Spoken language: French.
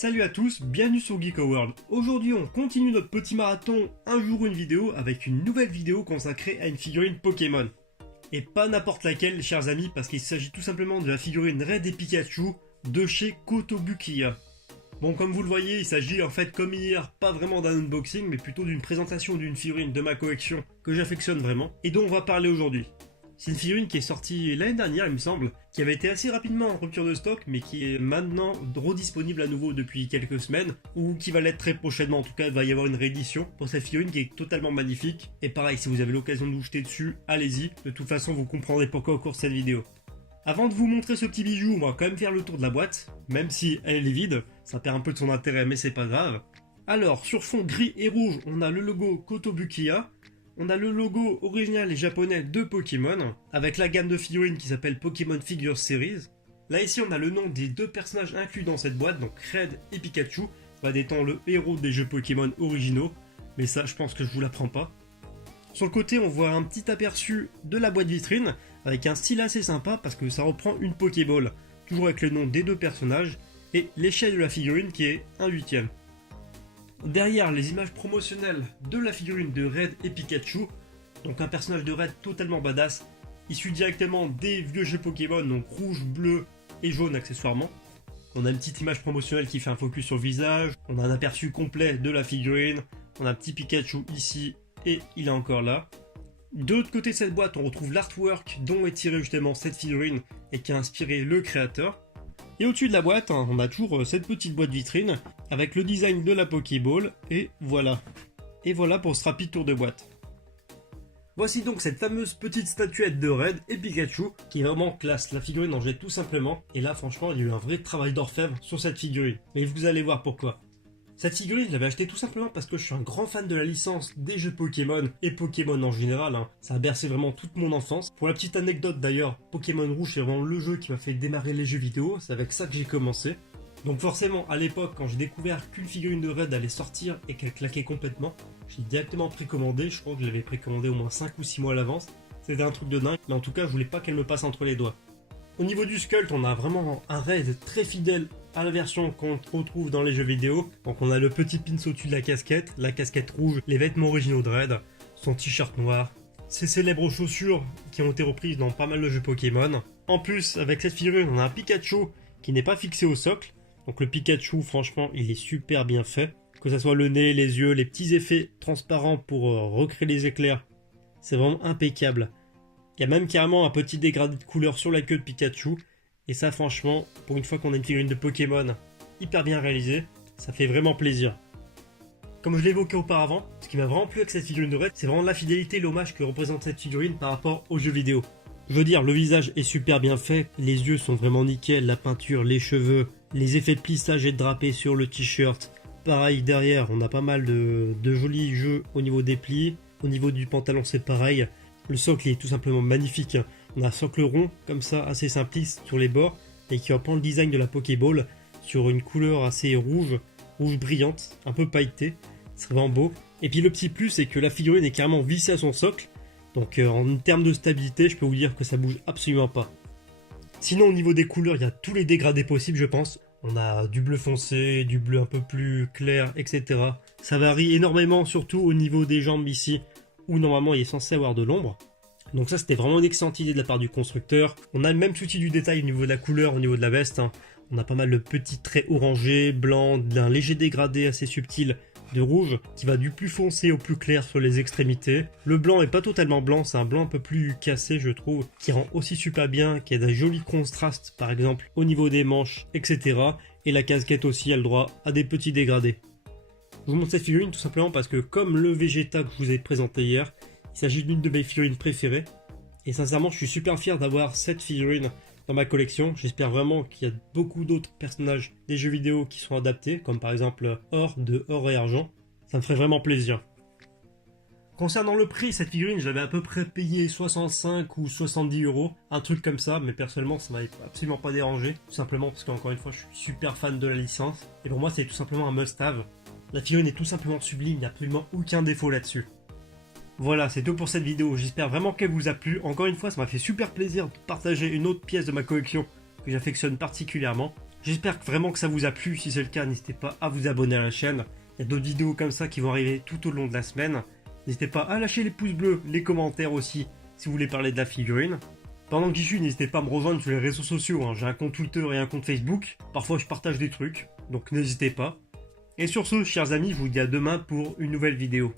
Salut à tous, bienvenue sur Geeko World. Aujourd'hui on continue notre petit marathon un jour une vidéo avec une nouvelle vidéo consacrée à une figurine Pokémon. Et pas n'importe laquelle chers amis, parce qu'il s'agit tout simplement de la figurine Red et Pikachu de chez Kotobukiya. Bon, comme vous le voyez, il s'agit en fait comme hier pas vraiment d'un unboxing mais plutôt d'une présentation d'une figurine de ma collection que j'affectionne vraiment et dont on va parler aujourd'hui. C'est une figurine qui est sortie l'année dernière, il me semble, qui avait été assez rapidement en rupture de stock, mais qui est maintenant redisponible à nouveau depuis quelques semaines, ou qui va l'être très prochainement. En tout cas, il va y avoir une réédition pour cette figurine qui est totalement magnifique. Et pareil, si vous avez l'occasion de vous jeter dessus, allez-y. De toute façon, vous comprendrez pourquoi au cours de cette vidéo. Avant de vous montrer ce petit bijou, on va quand même faire le tour de la boîte, même si elle est vide. Ça perd un peu de son intérêt, mais c'est pas grave. Alors, sur fond gris et rouge, on a le logo Kotobukiya. On a le logo original et japonais de Pokémon, avec la gamme de figurines qui s'appelle Pokémon Figures Series. Là ici on a le nom des deux personnages inclus dans cette boîte, donc Red et Pikachu, étant le héros des jeux Pokémon originaux, mais ça je pense que je vous l'apprends pas. Sur le côté on voit un petit aperçu de la boîte vitrine, avec un style assez sympa parce que ça reprend une Pokéball, toujours avec le nom des deux personnages, et l'échelle de la figurine qui est 1/8. Derrière les images promotionnelles de la figurine de Red et Pikachu, donc un personnage de Red totalement badass, issu directement des vieux jeux Pokémon, donc rouge, bleu et jaune accessoirement. On a une petite image promotionnelle qui fait un focus sur le visage, on a un aperçu complet de la figurine, on a un petit Pikachu ici et il est encore là. De l'autre côté de cette boîte, on retrouve l'artwork dont est tirée justement cette figurine et qui a inspiré le créateur. Et au-dessus de la boîte, on a toujours cette petite boîte vitrine avec le design de la Pokéball et voilà. Et voilà pour ce rapide tour de boîte. Voici donc cette fameuse petite statuette de Red et Pikachu qui est vraiment classe. La figurine en jette tout simplement et là franchement il y a eu un vrai travail d'orfèvre sur cette figurine. Mais vous allez voir pourquoi. Cette figurine, je l'avais achetée tout simplement parce que je suis un grand fan de la licence des jeux Pokémon et Pokémon en général. Ça a bercé vraiment toute mon enfance. Pour la petite anecdote d'ailleurs, Pokémon Rouge c'est vraiment le jeu qui m'a fait démarrer les jeux vidéo. C'est avec ça que j'ai commencé. Donc forcément, à l'époque, quand j'ai découvert qu'une figurine de Red allait sortir et qu'elle claquait complètement, j'ai directement précommandé. Je crois que je l'avais précommandé au moins 5 ou 6 mois à l'avance. C'était un truc de dingue, mais en tout cas, je voulais pas qu'elle me passe entre les doigts. Au niveau du sculpt, on a vraiment un Red très fidèle à la version qu'on retrouve dans les jeux vidéo. Donc on a le petit pins au-dessus de la casquette rouge, les vêtements originaux de Red, son t-shirt noir, ses célèbres chaussures qui ont été reprises dans pas mal de jeux Pokémon. En plus, avec cette figurine, on a un Pikachu qui n'est pas fixé au socle. Donc le Pikachu, franchement, il est super bien fait. Que ce soit le nez, les yeux, les petits effets transparents pour recréer les éclairs, c'est vraiment impeccable. Il y a même carrément un petit dégradé de couleur sur la queue de Pikachu. Et ça franchement, pour une fois qu'on a une figurine de Pokémon hyper bien réalisée, ça fait vraiment plaisir. Comme je l'évoquais auparavant, ce qui m'a vraiment plu avec cette figurine de Red, c'est vraiment la fidélité et l'hommage que représente cette figurine par rapport aux jeux vidéo. Je veux dire, le visage est super bien fait, les yeux sont vraiment nickel, la peinture, les cheveux, les effets de plissage et de drapé sur le t-shirt. Pareil derrière, on a pas mal de jolis jeux au niveau des plis, au niveau du pantalon c'est pareil. Le socle est tout simplement magnifique. On a un socle rond, comme ça, assez simpliste sur les bords, et qui reprend le design de la Pokéball sur une couleur assez rouge brillante, un peu pailletée. C'est vraiment beau. Et puis le petit plus, c'est que la figurine est carrément vissée à son socle. Donc en termes de stabilité, je peux vous dire que ça bouge absolument pas. Sinon, au niveau des couleurs, il y a tous les dégradés possibles, je pense. On a du bleu foncé, du bleu un peu plus clair, etc. Ça varie énormément, surtout au niveau des jambes ici, où normalement il est censé avoir de l'ombre. Donc ça c'était vraiment une excellente idée de la part du constructeur. On a le même souci du détail au niveau de la couleur, au niveau de la veste. On a pas mal de petits traits orangés, blancs, d'un léger dégradé assez subtil de rouge qui va du plus foncé au plus clair sur les extrémités. Le blanc est pas totalement blanc, c'est un blanc un peu plus cassé je trouve, qui rend aussi super bien, qui a des jolis contrastes par exemple au niveau des manches, etc. Et la casquette aussi a le droit à des petits dégradés. Je vous montre cette figurine tout simplement parce que comme le Vegeta que je vous ai présenté hier, il s'agit d'une de mes figurines préférées. Et sincèrement, je suis super fier d'avoir cette figurine dans ma collection. J'espère vraiment qu'il y a beaucoup d'autres personnages des jeux vidéo qui sont adaptés, comme par exemple Or de Or et Argent. Ça me ferait vraiment plaisir. Concernant le prix, cette figurine, j'avais à peu près payé 65 ou 70 euros, un truc comme ça, mais personnellement, ça m'avait absolument pas dérangé. Tout simplement parce qu'encore une fois, je suis super fan de la licence. Et pour moi, c'est tout simplement un must-have. La figurine est tout simplement sublime, il n'y a absolument aucun défaut là-dessus. Voilà, c'est tout pour cette vidéo, j'espère vraiment qu'elle vous a plu. Encore une fois, ça m'a fait super plaisir de partager une autre pièce de ma collection que j'affectionne particulièrement. J'espère vraiment que ça vous a plu. Si c'est le cas, n'hésitez pas à vous abonner à la chaîne. Il y a d'autres vidéos comme ça qui vont arriver tout au long de la semaine. N'hésitez pas à lâcher les pouces bleus, les commentaires aussi, si vous voulez parler de la figurine. Pendant que j'y suis, n'hésitez pas à me rejoindre sur les réseaux sociaux. J'ai un compte Twitter et un compte Facebook. Parfois, je partage des trucs, donc n'hésitez pas. Et sur ce, chers amis, je vous dis à demain pour une nouvelle vidéo.